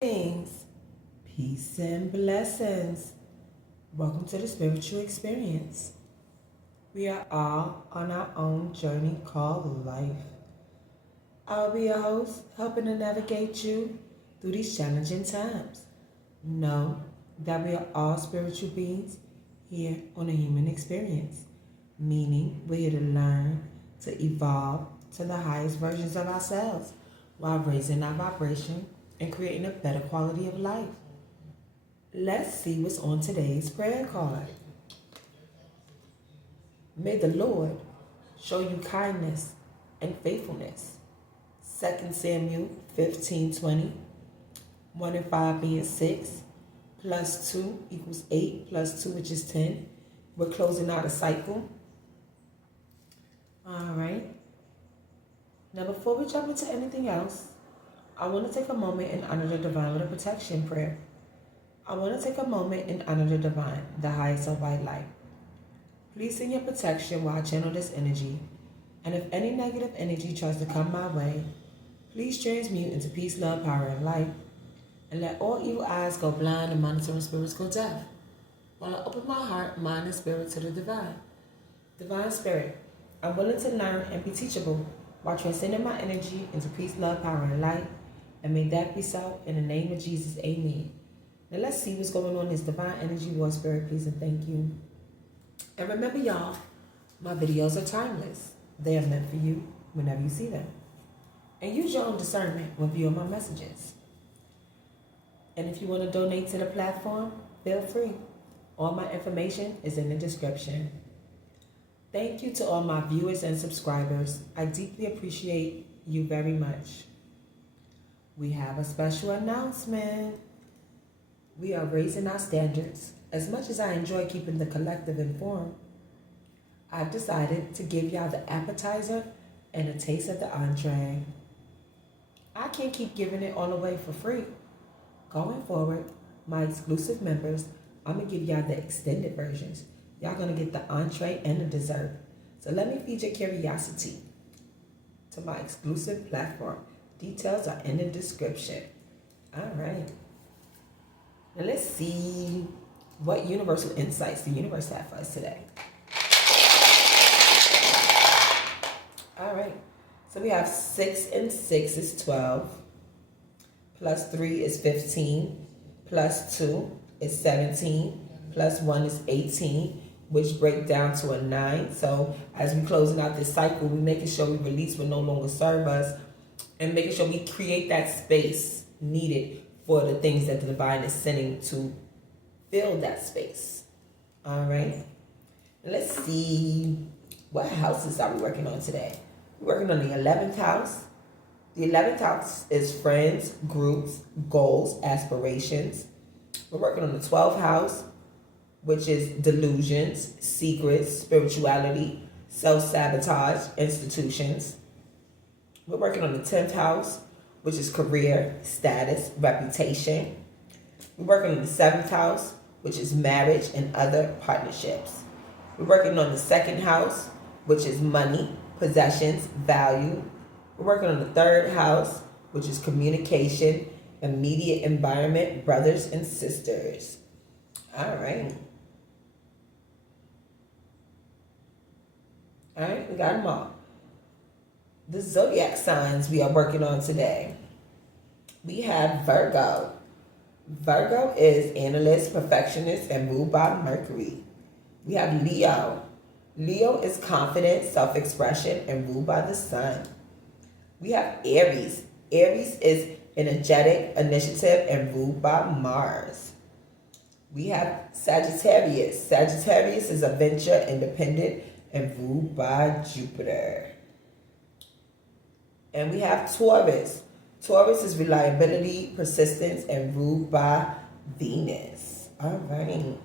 Things, peace and blessings. Welcome to the spiritual experience. We are all on our own journey called life. I'll be your host, helping to navigate you through these challenging times. Know that we are all spiritual beings here on a human experience, meaning we're here to learn, to evolve to the highest versions of ourselves while raising our vibration and creating a better quality of life. Let's see what's on today's prayer card. May the Lord show you kindness and faithfulness. 2 Samuel 15:20. 1 and 5 being 6. Plus 2 equals 8. Plus 2, which is 10. We're closing out a cycle. Alright. Now before we jump into anything else, I want to take a moment and honor the divine with a protection prayer. I want to take a moment and honor the divine, the highest of white light. Please send your protection while I channel this energy. And if any negative energy tries to come my way, please transmute into peace, love, power, and light. And let all evil eyes go blind and monitoring spirits go deaf. While I open my heart, mind, and spirit to the divine. Divine Spirit, I'm willing to learn and be teachable while transcending my energy into peace, love, power, and light. And may that be so in the name of Jesus. Amen. Now let's see what's going on in this divine energy war, spirit, please, and thank you. And remember, y'all, my videos are timeless. They are meant for you whenever you see them. And use your own discernment when viewing my messages. And if you want to donate to the platform, feel free. All my information is in the description. Thank you to all my viewers and subscribers. I deeply appreciate you very much. We have a special announcement. We are raising our standards. As much as I enjoy keeping the collective informed, I've decided to give y'all the appetizer and a taste of the entree. I can't keep giving it all away for free. Going forward, my exclusive members, I'm going to give y'all the extended versions. Y'all going to get the entree and the dessert. So let me feed your curiosity to my exclusive platform. Details are in the description. All right. Now let's see what universal insights the universe has for us today. All right. So we have 6 and 6 is 12. Plus 3 is 15. Plus 2 is 17. Plus 1 is 18, which break down to a 9. So as we closing out this cycle, we're making sure we release what no longer serve us and making sure we create that space needed for the things that the divine is sending to fill that space. All right. Let's see, what houses are we working on today? We're working on the 11th house. The 11th house is friends, groups, goals, aspirations. We're working on the 12th house, which is delusions, secrets, spirituality, self-sabotage, institutions. We're working on the 10th house, which is career, status, reputation. We're working on the 7th house, which is marriage and other partnerships. We're working on the 2nd house, which is money, possessions, value. We're working on the 3rd house, which is communication, immediate environment, brothers and sisters. All right. All right, we got them all. The zodiac signs we are working on today. We have Virgo. Virgo is analyst, perfectionist, and ruled by Mercury. We have Leo. Leo is confident, self-expression, and ruled by the sun. We have Aries. Aries is energetic, initiative, and ruled by Mars. We have Sagittarius. Sagittarius is adventure, independent, and ruled by Jupiter. And we have Taurus. Taurus is reliability, persistence, and ruled by Venus. All right.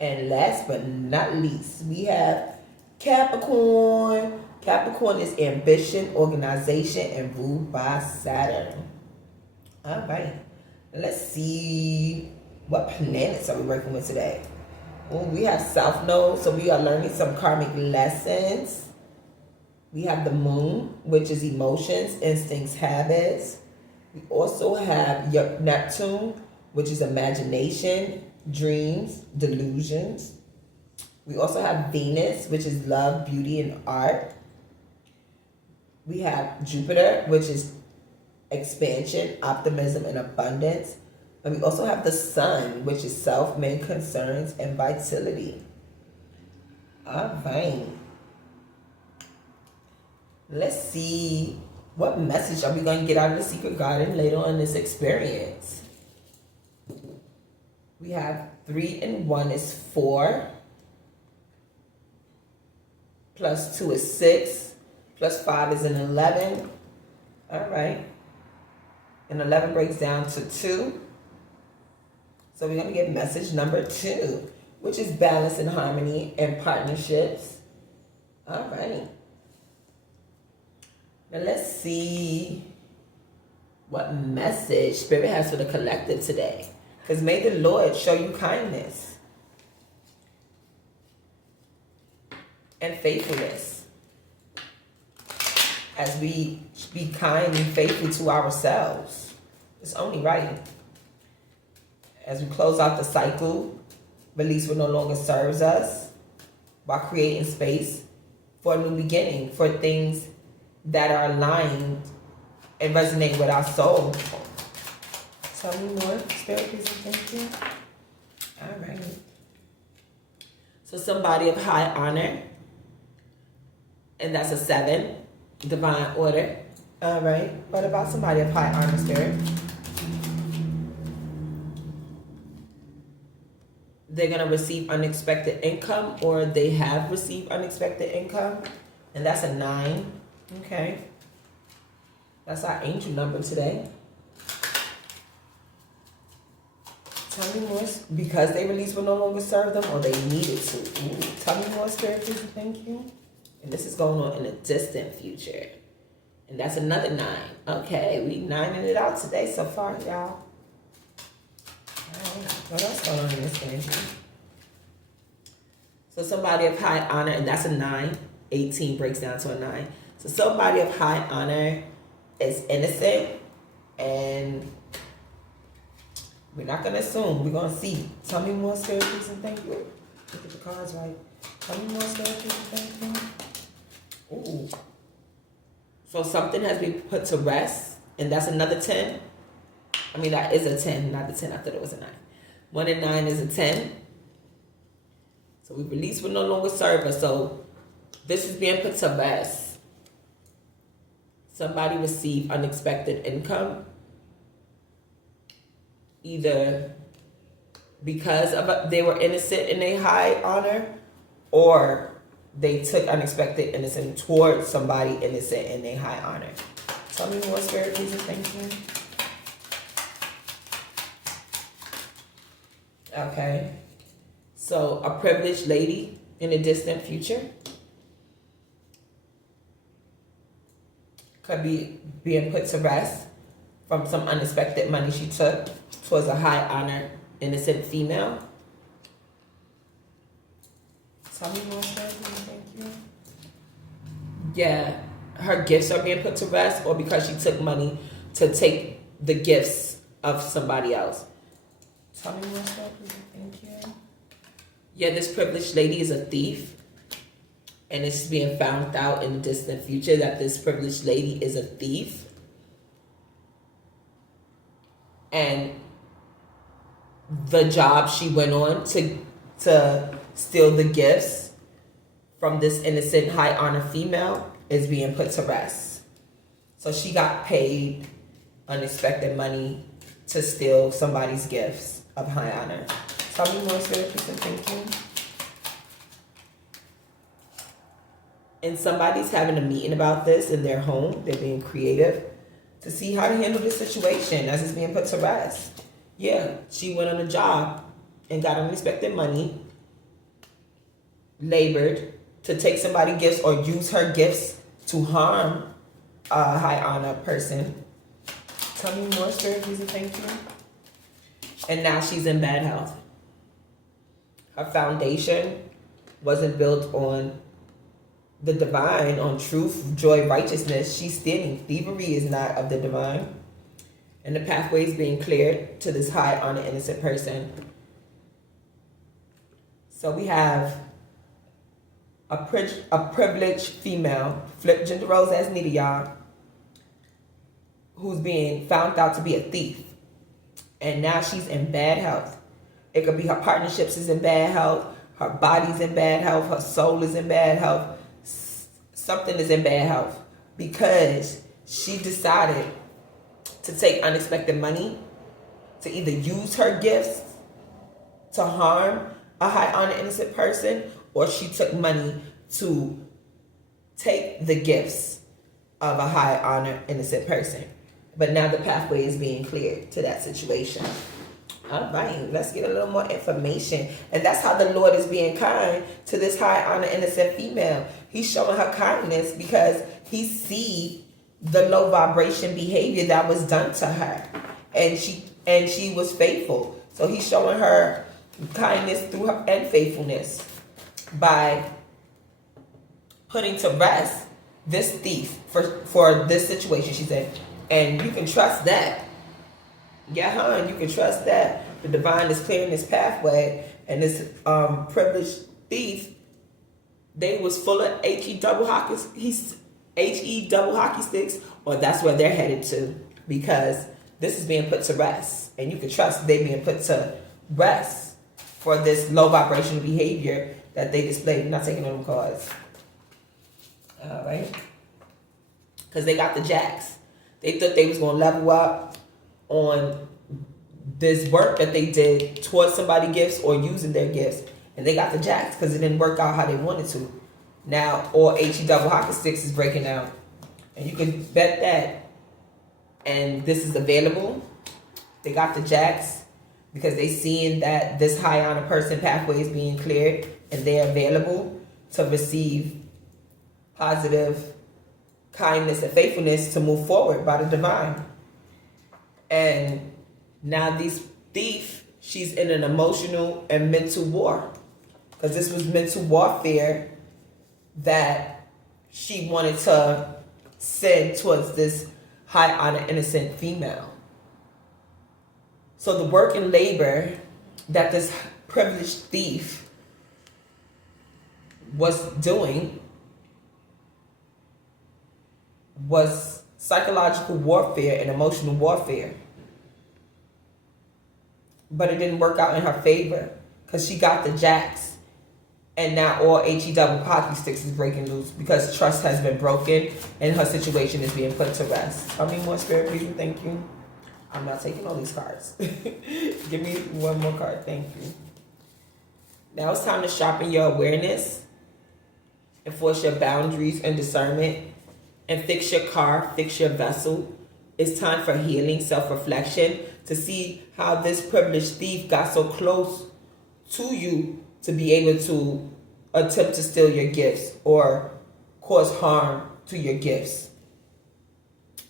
And last but not least, we have Capricorn. Capricorn is ambition, organization, and ruled by Saturn. All right. Let's see, what planets are we working with today? Well, we have South Node, so we are learning some karmic lessons. We have the moon, which is emotions, instincts, habits. We also have your Neptune, which is imagination, dreams, delusions. We also have Venus, which is love, beauty, and art. We have Jupiter, which is expansion, optimism, and abundance. And we also have the Sun, which is self, main concerns, and vitality. All right. Let's see, what message are we going to get out of the secret garden later on in this experience? We have 3 and 1 is 4. Plus 2 is 6. Plus 5 is an 11. All right. And 11 breaks down to 2. So we're going to get message number 2, which is balance and harmony and partnerships. All right. Now let's see what message Spirit has for the collective today. Because may the Lord show you kindness and faithfulness as we be kind and faithful to ourselves. It's only right. As we close out the cycle, release what no longer serves us, while creating space for a new beginning, for things that are aligned and resonate with our soul. Tell me more, Spirit, please, and thank you. All right. So somebody of high honor, and that's a 7, divine order. All right. What about somebody of high honor, Spirit? They're going to receive unexpected income, or they have received unexpected income, and that's a 9. Okay. That's our angel number today. Tell me more, because they released what no longer served them, or they needed to. Ooh, tell me more, Spirit, please, and thank you. And this is going on in a distant future. And that's another 9. Okay, we 9ing it out today so far, y'all. What else going on in this energy? So somebody of high honor, and that's a 9. 18 breaks down to a 9. So somebody of high honor is innocent, and we're not going to assume. We're going to see. Tell me more, Spirit, please, and thank you. Look at the cards right. Tell me more, Spirit, please, and thank you. Ooh. So something has been put to rest, and that's another 10. I mean, that is a 10, not the 10. I thought it was a 9. 1 and 9 is a 10. So we release what no longer serve us. So this is being put to rest. Somebody received unexpected income, either because of they were innocent in a high honor, or they took unexpected innocent towards somebody innocent in a high honor. Tell me more, Spirit, please, and thank you. Okay. So a privileged lady in a distant future could be being put to rest from some unexpected money she took towards a high honor innocent female. Tell me more, Spirit, please, thank you. Yeah, her gifts are being put to rest, or because she took money to take the gifts of somebody else. Tell me more, Spirit, please, thank you. Yeah, this privileged lady is a thief. And it's being found out in the distant future that this privileged lady is a thief. And the job she went on to steal the gifts from this innocent high honor female is being put to rest. So she got paid unexpected money to steal somebody's gifts of high honor. Tell me more, Spirit, please, and thank you. And somebody's having a meeting about this in their home. They're being creative to see how to handle this situation as it's being put to rest. Yeah, she went on a job and got unexpected money, labored to take somebody's gifts or use her gifts to harm a high honor person. Tell me more, Spirit, please, and thank you. And now she's in bad health. Her foundation wasn't built on the divine, on truth, joy, righteousness. She's stealing. Thievery is not of the divine. And the pathway is being cleared to this high honor innocent person. So we have a privileged female, flip gender roles as neither, y'all, who's being found out to be a thief. And now she's in bad health. It could be her partnerships is in bad health, her body's in bad health, her soul is in bad health. Something is in bad health because she decided to take unexpected money, to either use her gifts to harm a high honor innocent person, or she took money to take the gifts of a high honor innocent person. But now the pathway is being cleared to that situation. All right, let's get a little more information. And that's how the Lord is being kind to this high honor innocent female. He's showing her kindness because he sees the low vibration behavior that was done to her. And she was faithful. So he's showing her kindness through her and faithfulness by putting to rest this thief for this situation, she said. And you can trust that. Yeah, you can trust that. The divine is clearing this pathway. And this privileged thief, they was full of HE double hockey sticks, or that's where they're headed to, because this is being put to rest. And you can trust they being put to rest for this low vibrational behavior that they displayed. Not taking on them cards. All right. Because they got the jacks. They thought they was going to level up on this work that they did towards somebody's gifts or using their gifts. And they got the jacks because it didn't work out how they wanted to. Now, all HE double hockey sticks is breaking out. And you can bet that. And this is available. They got the jacks because they seeing that this high honor person pathway is being cleared. And they're available to receive positive kindness and faithfulness to move forward by the divine. And now this thief, she's in an emotional and mental war, because this was mental warfare that she wanted to send towards this high honor innocent female. So the work and labor that this privileged thief was doing was psychological warfare and emotional warfare. But it didn't work out in her favor because she got the jacks. And now all HE double hockey sticks is breaking loose because trust has been broken and her situation is being put to rest. Tell me more, Spirit, please. Thank you. I'm not taking all these cards. Give me one more card. Thank you. Now it's time to sharpen your awareness, enforce your boundaries and discernment, and fix your car, fix your vessel. It's time for healing, self-reflection, to see how this privileged thief got so close to you to be able to attempt to steal your gifts or cause harm to your gifts.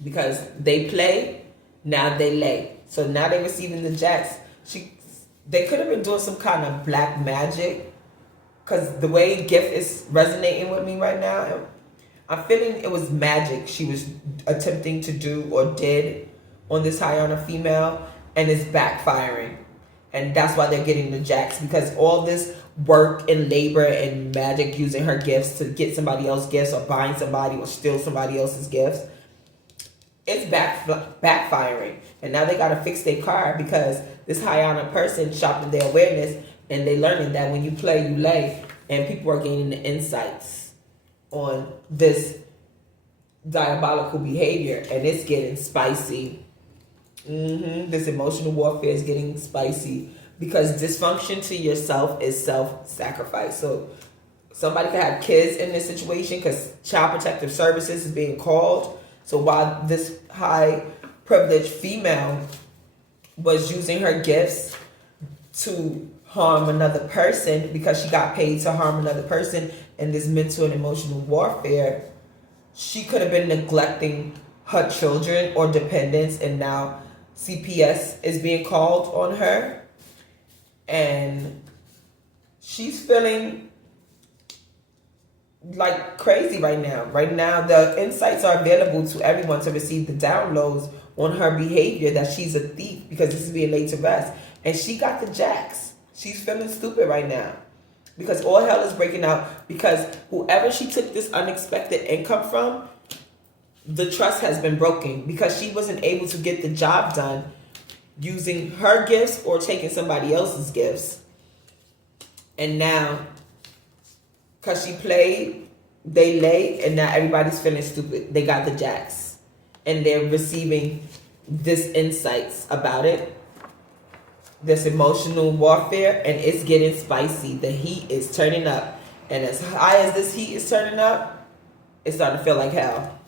Because they play, now they lay. So now they're receiving the jacks. They could have been doing some kind of black magic, because the way gift is resonating with me right now, I'm feeling it was magic she was attempting to do or did on this high honor female, and it's backfiring. And that's why they're getting the jacks, because all this work and labor and magic using her gifts to get somebody else's gifts or buying somebody or steal somebody else's gifts, it's backfiring. And now they got to fix their car because this high honor person sharpened their awareness, and they learning that when you play, you lay, and people are gaining the insights on this diabolical behavior, and it's getting spicy. This emotional warfare is getting spicy because dysfunction to yourself is self-sacrifice. So somebody could have kids in this situation because Child Protective Services is being called. So while this high privileged female was using her gifts to harm another person because she got paid to harm another person in this mental and emotional warfare, she could have been neglecting her children or dependents, and now CPS is being called on her, and she's feeling like crazy right now. Right now, the insights are available to everyone to receive the downloads on her behavior that she's a thief because this is being laid to rest. And she got the jacks. She's feeling stupid right now because all hell is breaking out because whoever she took this unexpected income from, the trust has been broken because she wasn't able to get the job done using her gifts or taking somebody else's gifts. And now, because she played, they lay, and now everybody's feeling stupid. They got the jacks. And they're receiving this insights about it. This emotional warfare, and it's getting spicy. The heat is turning up. And as high as this heat is turning up, it's starting to feel like hell.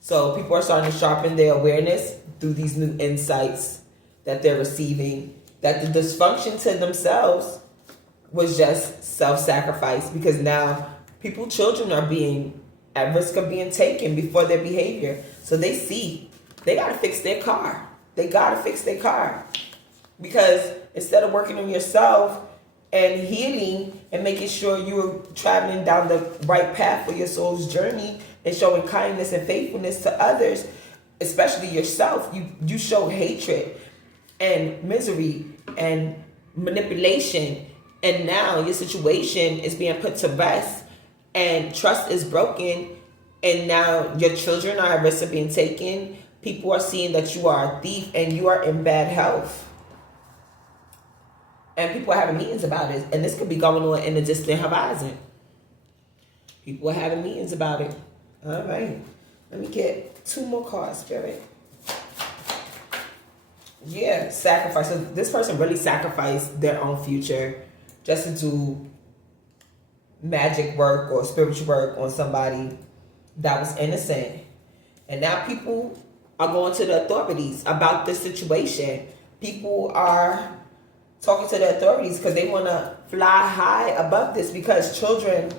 So people are starting to sharpen their awareness through these new insights that they're receiving, that the dysfunction to themselves was just self-sacrifice because now children are being at risk of being taken before their behavior. So they see they got to fix their car. They got to fix their car because instead of working on yourself and healing and making sure you're traveling down the right path for your soul's journey and showing kindness and faithfulness to others, especially yourself, you show hatred and misery and manipulation, and now your situation is being put to rest and trust is broken, and now your children are at risk of being taken. People are seeing that you are a thief and you are in bad health. And people are having meetings about it, and this could be going on in the distant horizon. People are having meetings about it. All right. Let me get 2 more cards, Spirit. Yeah, sacrifice. So this person really sacrificed their own future just to do magic work or spiritual work on somebody that was innocent. And now people are going to the authorities about this situation. People are talking to the authorities because they want to fly high above this because children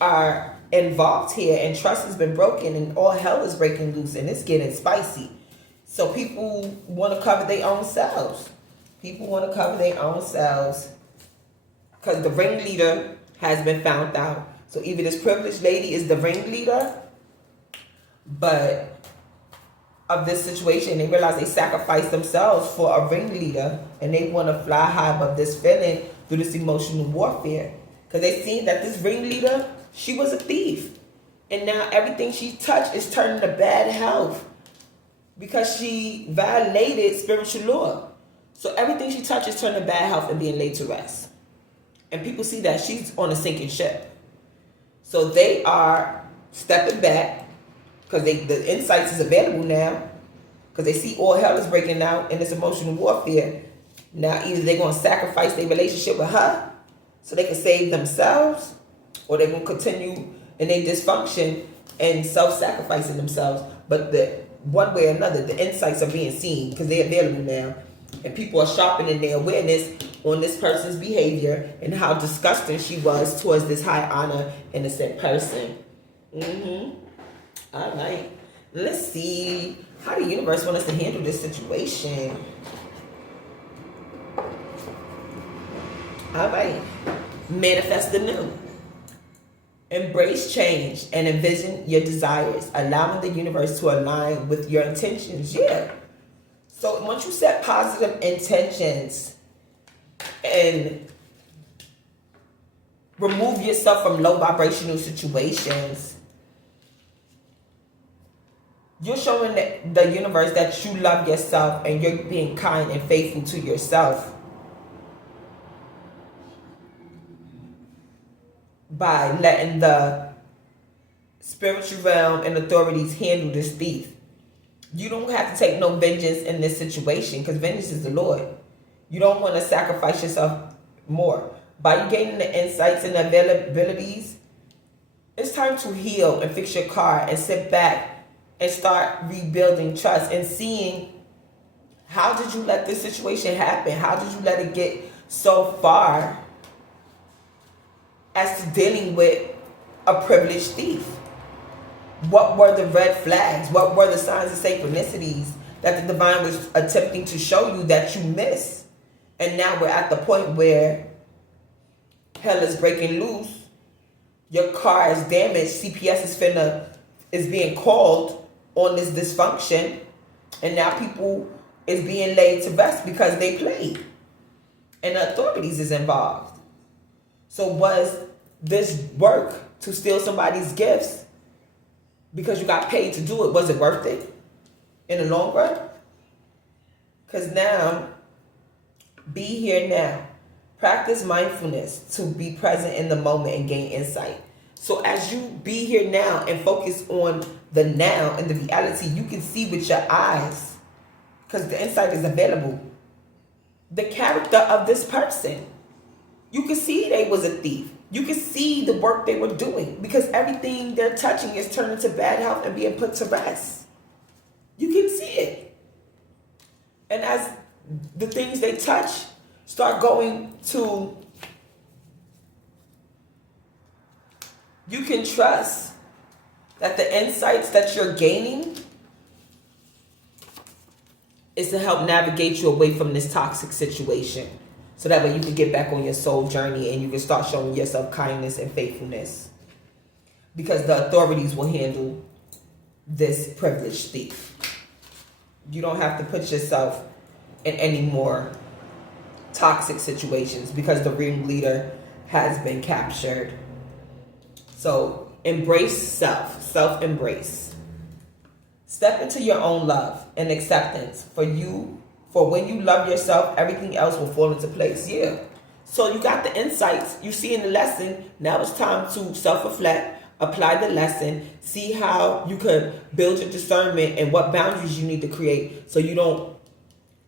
are involved here and trust has been broken and all hell is breaking loose and it's getting spicy. So people want to cover their own selves. People want to cover their own selves because the ringleader has been found out. So either this privileged lady is the ringleader, but of this situation, they realize they sacrificed themselves for a ringleader and they want to fly high above this feeling through this emotional warfare. Because they seen that this ringleader, she was a thief. And now everything she touched is turning to bad health because she violated spiritual law. So everything she touches turning to bad health and being laid to rest. And people see that she's on a sinking ship. So they are stepping back because the insights is available now because they see all hell is breaking out in this emotional warfare. Now either they're going to sacrifice their relationship with her so they can save themselves, or they're going to continue in their dysfunction and self-sacrificing themselves. But the one way or another, the insights are being seen because they're available now. And people are sharpening their awareness on this person's behavior and how disgusting she was towards this high honor, innocent person. All right. Let's see how the universe wants us to handle this situation. All right. Manifest the new. Embrace change and envision your desires, allowing the universe to align with your intentions. Yeah. So once you set positive intentions and remove yourself from low vibrational situations, you're showing the universe that you love yourself and you're being kind and faithful to yourself by letting the spiritual realm and authorities handle this thief. You don't have to take no vengeance in this situation because vengeance is the Lord. You don't want to sacrifice yourself more. By you gaining the insights and the availabilities, it's time to heal and fix your car and sit back and start rebuilding trust and seeing how did you let this situation happen? How did you let it get so far as to dealing with a privileged thief? What were the red flags? What were the signs of synchronicities that the divine was attempting to show you that you missed? And now we're at the point where hell is breaking loose. Your car is damaged. CPS is being called on this dysfunction. And now people is being laid to rest because they played. And the authorities is involved. So was this work to steal somebody's gifts because you got paid to do it, was it worth it in the long run? Because now, be here now. Practice mindfulness to be present in the moment and gain insight. So as you be here now and focus on the now and the reality, you can see with your eyes, because the insight is available, the character of this person. You can see they was a thief. You can see the work they were doing, because everything they're touching is turning to bad health and being put to rest. You can see it. And as the things they touch start going to, you can trust that the insights that you're gaining is to help navigate you away from this toxic situation. So that way you can get back on your soul journey and you can start showing yourself kindness and faithfulness. Because the authorities will handle this privileged thief. You don't have to put yourself in any more toxic situations because the ringleader has been captured. So embrace self-embrace. Step into your own love and acceptance for when you love yourself, everything else will fall into place. Yeah. So you got the insights, you see in the lesson. Now it's time to self-reflect, apply the lesson, see how you could build your discernment and what boundaries you need to create so you don't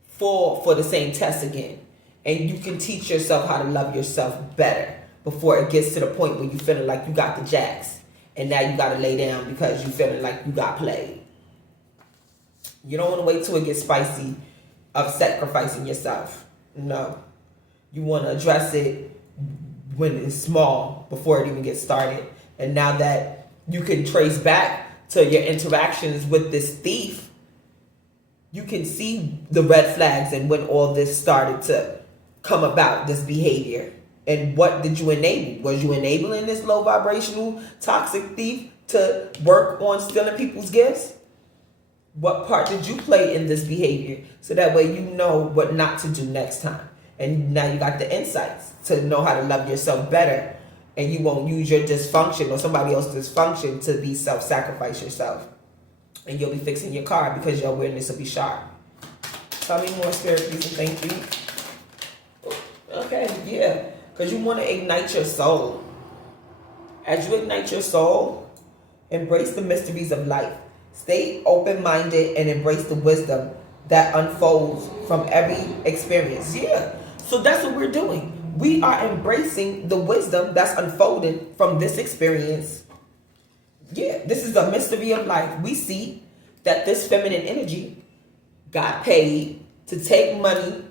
fall for the same test again. And you can teach yourself how to love yourself better before it gets to the point where you feeling like you got the jacks and now you got to lay down because you feeling like you got played. You don't want to wait till it gets spicy of sacrificing yourself. No. You want to address it when it's small before it even gets started. And now that you can trace back to your interactions with this thief, you can see the red flags and when all this started to come about, this behavior. And what did you enable? Was you enabling this low vibrational toxic thief to work on stealing people's gifts? What part did you play in this behavior? So that way you know what not to do next time. And now you got the insights to know how to love yourself better. And you won't use your dysfunction or somebody else's dysfunction to be self-sacrifice yourself. And you'll be fixing your car because your awareness will be sharp. Tell me more, Spirit, please, and thank you. Okay, yeah. Because you want to ignite your soul. As you ignite your soul, embrace the mysteries of life. Stay open-minded and embrace the wisdom that unfolds from every experience. Yeah. So that's what we're doing. We are embracing the wisdom that's unfolding from this experience. Yeah, this is a mystery of life. We see that this feminine energy got paid to take money,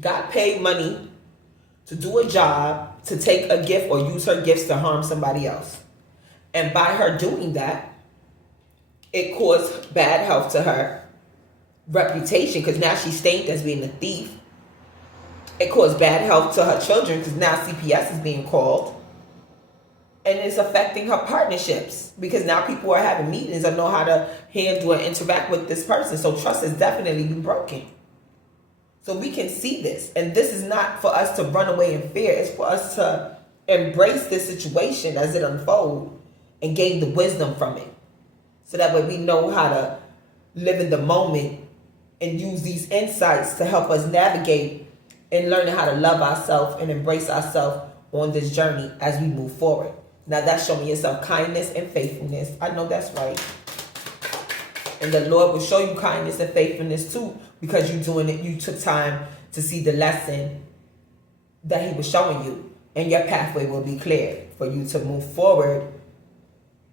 got paid money to do a job, to take a gift or use her gifts to harm somebody else. And by her doing that, it caused bad health to her reputation because now she's stained as being a thief. It caused bad health to her children because now CPS is being called. And it's affecting her partnerships because now people are having meetings and know how to handle and interact with this person. So trust has definitely been broken. So we can see this. And this is not for us to run away in fear. It's for us to embrace this situation as it unfolds and gain the wisdom from it. So that way we know how to live in the moment and use these insights to help us navigate and learning how to love ourselves and embrace ourselves on this journey as we move forward. Now that's showing yourself kindness and faithfulness. I know that's right. And the Lord will show you kindness and faithfulness too because you're doing it. You took time to see the lesson that He was showing you. And your pathway will be clear for you to move forward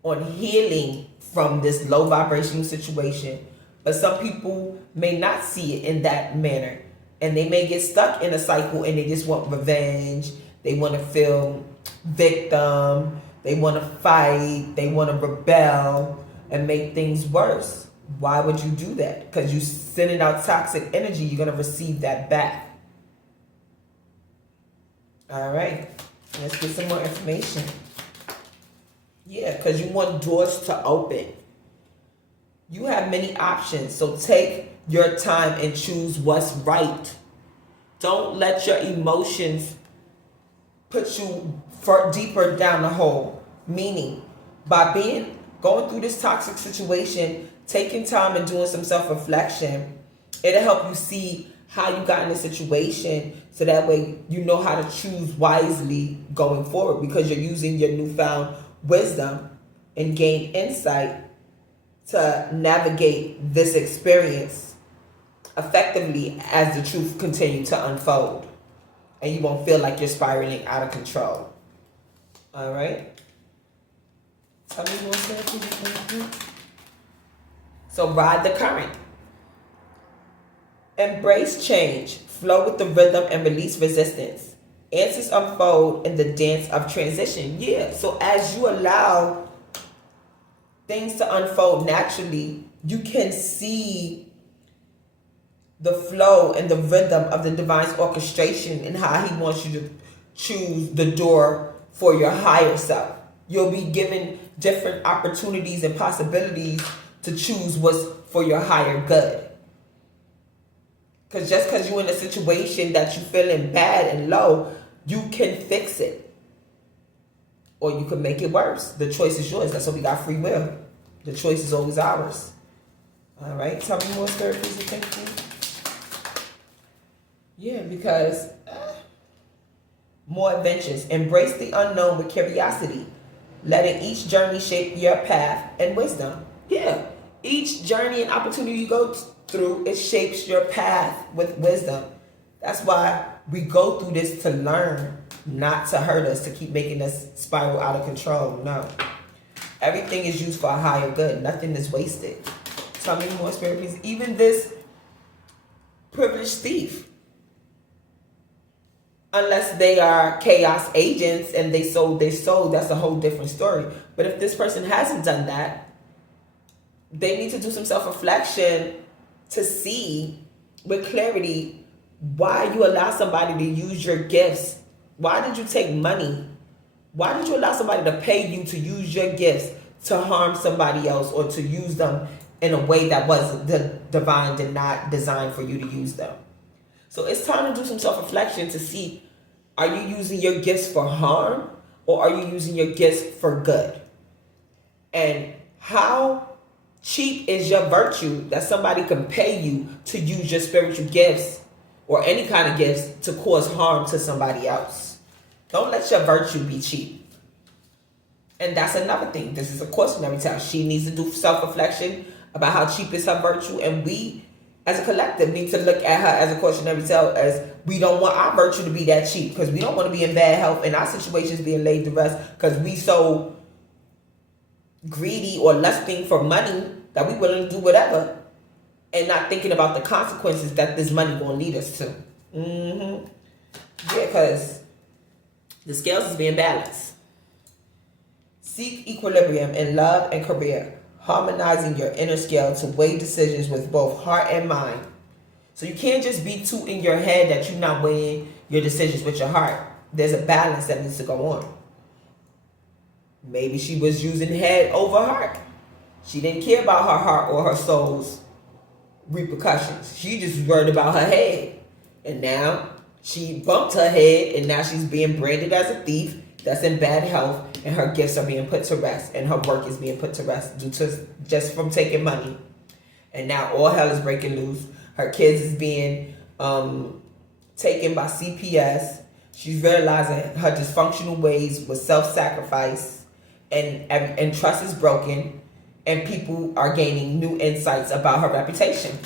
on healing from this low vibrational situation. But some people may not see it in that manner. And they may get stuck in a cycle and they just want revenge. They want to feel victim. They want to fight. They want to rebel and make things worse. Why would you do that? Because you're sending out toxic energy. You're going to receive that back. All right. Let's get some more information. Yeah, because you want doors to open. You have many options, so take your time and choose what's right. Don't let your emotions put you deeper down the hole. Meaning, by going through this toxic situation, taking time and doing some self-reflection, it'll help you see how you got in the situation, so that way you know how to choose wisely going forward, because you're using your newfound wisdom and gain insight to navigate this experience effectively as the truth continues to unfold, and you won't feel like you're spiraling out of control. All right. Tell me more, Sarah. So ride the current. Embrace change. Flow with the rhythm and release resistance. Answers unfold in the dance of transition. Yeah. So as you allow things to unfold naturally, you can see the flow and the rhythm of the divine's orchestration and how he wants you to choose the door for your higher self. You'll be given different opportunities and possibilities to choose what's for your higher good. Because just because you're in a situation that you're feeling bad and low, you can fix it. Or you can make it worse. The choice is yours. That's why we got free will. The choice is always ours. All right. Tell me more, Spirit, please. Thank you. Yeah, because more adventures. Embrace the unknown with curiosity. Letting each journey shape your path and wisdom. Yeah. Each journey and opportunity you go through, it shapes your path with wisdom. That's why we go through this to learn, not to hurt us, to keep making us spiral out of control. No. Everything is used for a higher good. Nothing is wasted. Tell me more, Spirit, please. Even this privileged thief, unless they are chaos agents and they sold their soul, that's a whole different story. But if this person hasn't done that, they need to do some self-reflection to see with clarity why you allow somebody to use your gifts. Why did you take money? Why did you allow somebody to pay you to use your gifts to harm somebody else, or to use them in a way that wasn't, the divine did not design for you to use them? So it's time to do some self-reflection to see, are you using your gifts for harm, or are you using your gifts for good? And how cheap is your virtue that somebody can pay you to use your spiritual gifts or any kind of gifts to cause harm to somebody else? Don't let your virtue be cheap. And that's another thing. This is a cautionary tale. She needs to do self-reflection about how cheap is her virtue, and we as a collective need to look at her as a cautionary tale, as we don't want our virtue to be that cheap, because we don't want to be in bad health and our situations being laid to rest because we so greedy or lusting for money that we willing to do whatever and not thinking about the consequences that this money gonna lead us to. Yeah, because the scales is being balanced. Seek equilibrium in love and career, harmonizing your inner scale to weigh decisions with both heart and mind. So you can't just be too in your head that you're not weighing your decisions with your heart. There's a balance that needs to go on. Maybe she was using head over heart. She didn't care about her heart or her soul's repercussions. She just worried about her head. And now she bumped her head, and now she's being branded as a thief that's in bad health, and her gifts are being put to rest, and her work is being put to rest due to just from taking money. And now all hell is breaking loose. Her kids is being taken by CPS. She's realizing her dysfunctional ways with self-sacrifice, and trust is broken, and people are gaining new insights about her reputation.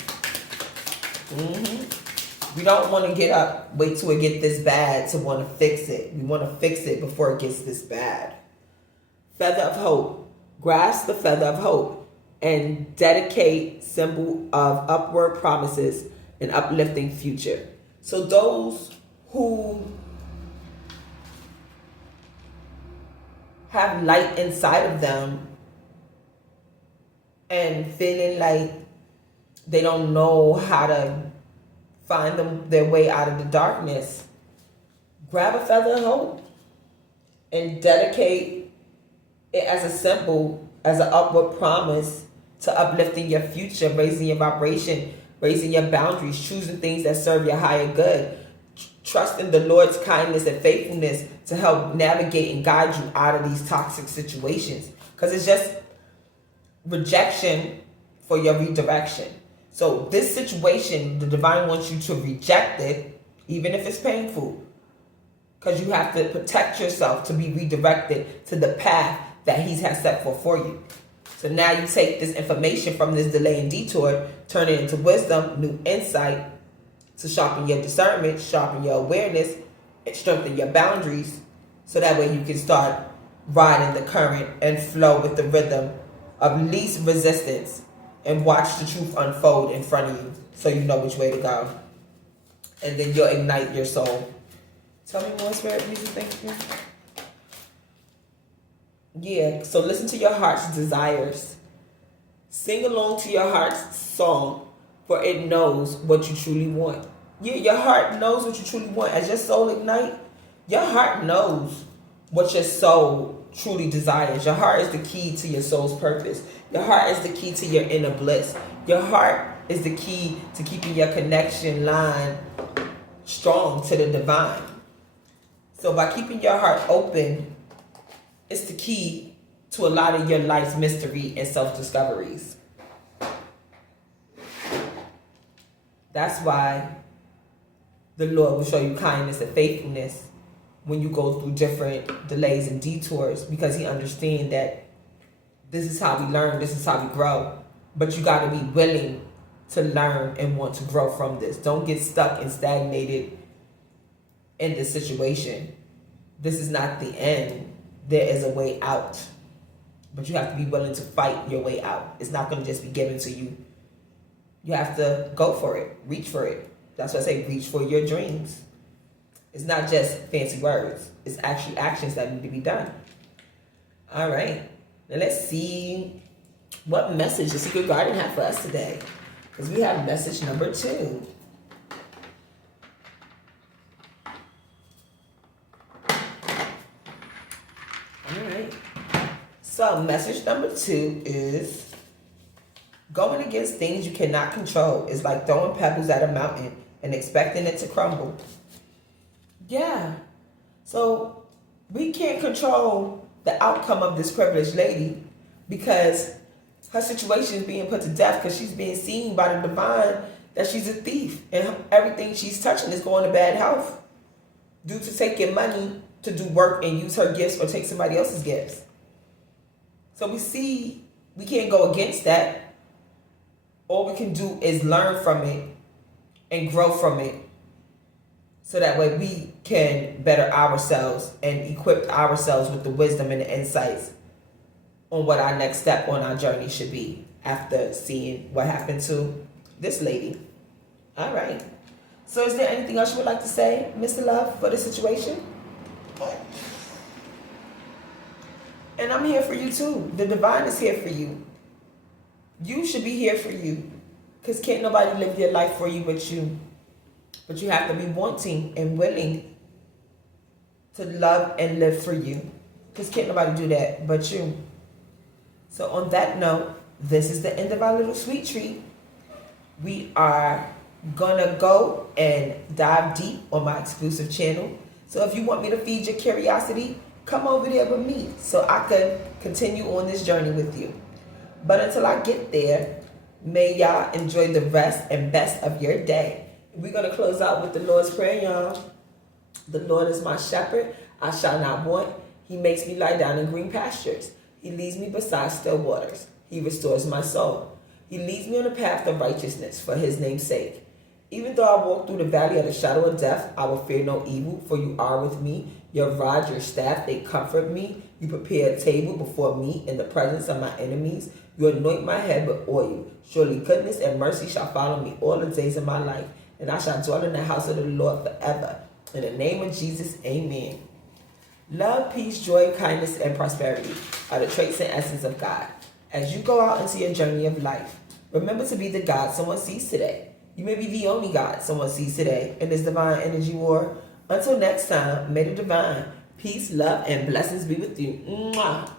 We don't want to get up, wait till it get this bad to want to fix it. We want to fix it before it gets this bad. Feather of hope. Grasp the feather of hope and dedicate symbol of upward promises and uplifting future. So those who have light inside of them and feeling like they don't know how to find their way out of the darkness, grab a feather of hope and dedicate it as a symbol, as an upward promise to uplifting your future, raising your vibration, raising your boundaries, choosing things that serve your higher good, trusting the Lord's kindness and faithfulness to help navigate and guide you out of these toxic situations. Because it's just rejection for your redirection. So this situation, the divine wants you to reject it, even if it's painful. Because you have to protect yourself to be redirected to the path that He has set forth for you. So now you take this information from this delay and detour, turn it into wisdom, new insight to sharpen your discernment, sharpen your awareness, and strengthen your boundaries. So that way you can start riding the current and flow with the rhythm of least resistance and watch the truth unfold in front of you so you know which way to go. And then you'll ignite your soul. Tell me more, Spirit Jesus. Thank you. Yeah, so listen to your heart's desires. Sing along to your heart's song, for it knows what you truly want. Yeah, your heart knows what you truly want. As your soul ignites, your heart knows what your soul truly desires. Your heart is the key to your soul's purpose. Your heart is the key to your inner bliss. Your heart is the key to keeping your connection line strong to the divine. So by keeping your heart open, it's the key to a lot of your life's mystery and self-discoveries. That's why the Lord will show you kindness and faithfulness when you go through different delays and detours, because He understands that this is how we learn, this is how we grow. But you got to be willing to learn and want to grow from this. Don't get stuck and stagnated in this situation. This is not the end. There is a way out. But you have to be willing to fight your way out. It's not going to just be given to you. You have to go for it. Reach for it. That's why I say reach for your dreams. It's not just fancy words. It's actually actions that need to be done. All right. Now let's see what message the Secret Garden had for us today. Because we have message number 2. So message number 2 is going against things you cannot control is like throwing pebbles at a mountain and expecting it to crumble. Yeah. So we can't control the outcome of this privileged lady because her situation is being put to death because she's being seen by the divine that she's a thief and everything she's touching is going to bad health due to taking money to do work and use her gifts or take somebody else's gifts. So we see we can't go against that. All we can do is learn from it and grow from it so that way we can better ourselves and equip ourselves with the wisdom and the insights on what our next step on our journey should be after seeing what happened to this lady. All right. So is there anything else you would like to say, Mr. Love, for the situation? And I'm here for you too. The divine is here for you. You should be here for you. Because can't nobody live your life for you but you. But you have to be wanting and willing to love and live for you. Because can't nobody do that but you. So on that note, this is the end of our little sweet treat. We are gonna go and dive deep on my exclusive channel. So if you want me to feed your curiosity, come over there with me so I can continue on this journey with you. But until I get there, may y'all enjoy the rest and best of your day. We're going to close out with the Lord's Prayer, y'all. The Lord is my shepherd, I shall not want. He makes me lie down in green pastures. He leads me beside still waters. He restores my soul. He leads me on the path of righteousness for His name's sake. Even though I walk through the valley of the shadow of death, I will fear no evil, for you are with me. Your rod, your staff, they comfort me. You prepare a table before me in the presence of my enemies. You anoint my head with oil. Surely goodness and mercy shall follow me all the days of my life, and I shall dwell in the house of the Lord forever. In the name of Jesus, amen. Love, peace, joy, kindness, and prosperity are the traits and essence of God. As you go out into your journey of life, remember to be the God someone sees today. You may be the only God someone sees today in this divine energy war. Until next time, may the divine peace, love, and blessings be with you. Mwah.